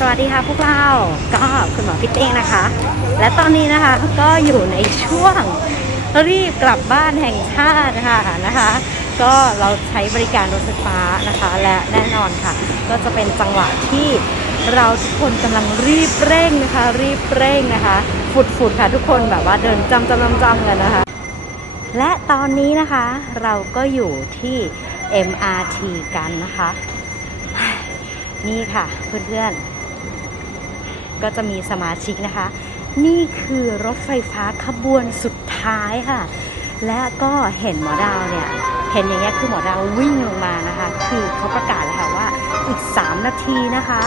สวัสดีค่ะพวกเรา ก็คุณหมอพิษเองนะคะ และตอนนี้นะคะก็อยู่ในช่วงรีบกลับบ้านแห่งชาติค่ะนะคะ ก็เราใช้บริการรถไฟฟ้านะคะ และแน่นอนค่ะ ก็จะเป็นจังหวะที่เราทุกคนกำลังรีบเร่งนะคะ รีบเร่งนะคะฟุดๆค่ะทุกคนแบบว่าเดินจำจำจำจำกันนะคะ และตอนนี้นะคะเราก็อยู่ที่ MRT กันนะคะ นี่ค่ะเพื่อนๆ ก็จะมีสมาชิกนะคะ นี่คือรถไฟฟ้าขบวนสุดท้ายค่ะ และก็เห็นหมอดาวเนี่ยเห็นอย่างเงี้ยคือหมอดาววิ่งลงมานะคะ คือเขาประกาศเลยค่ะว่าอีก 3 นาทีนะคะ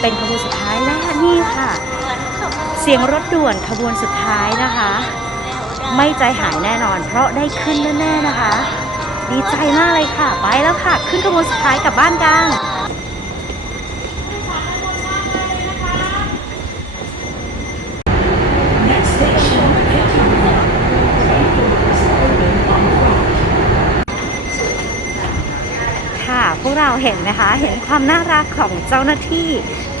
เป็นขบวนสุดท้ายและนี่ค่ะ เสียงรถด่วนขบวนสุดท้ายนะคะ ไม่ใจหายแน่นอน เพราะได้ขึ้นแน่ๆนะคะ ดีใจมากเลยค่ะ ไปแล้วค่ะ ขึ้นขบวนสุดท้ายกลับบ้านกัน วกเราเห็นไหมคะ เห็นความน่ารักของเจ้าหน้าที่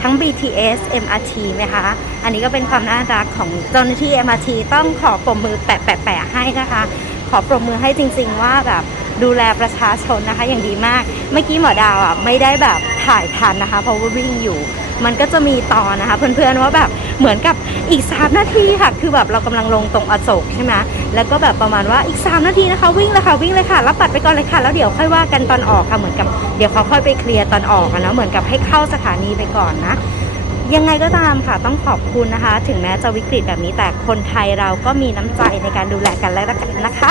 ทั้ง BTS MRT ไหมคะ อันนี้ก็เป็นความน่ารักของเจ้าหน้าที่ MRT ต้องขอปรบมือแปะแปะแปะให้นะคะ ขอปรบมือให้จริง ๆ ว่าแบบดูแลประชาชนนะคะอย่างดีมาก เมื่อกี้หมอดาวอะไม่ได้แบบถ่ายทันนะคะ เพราะว่าวิ่งอยู่ มันก็จะมีตอนนะคะเพื่อนๆว่าแบบเหมือนกับอีก 3 นาทีค่ะ คือแบบเรากำลังลงตรงอโศกใช่ไหมแล้วก็แบบประมาณว่าอีก 3 นาทีนะคะ วิ่งเลยค่ะวิ่งเลยค่ะรับบัตรไปก่อนเลยค่ะแล้วเดี๋ยวค่อยว่ากันตอนออกค่ะเหมือนกับเดี๋ยวเขาค่อยไปเคลียร์ตอนออกนะเหมือนกับให้เข้าสถานีไปก่อนนะยังไงก็ตามค่ะต้องขอบคุณนะคะ ถึงแม้จะวิกฤตแบบนี้แต่คนไทยเราก็มีน้ำใจในการดูแลกันและกันนะคะ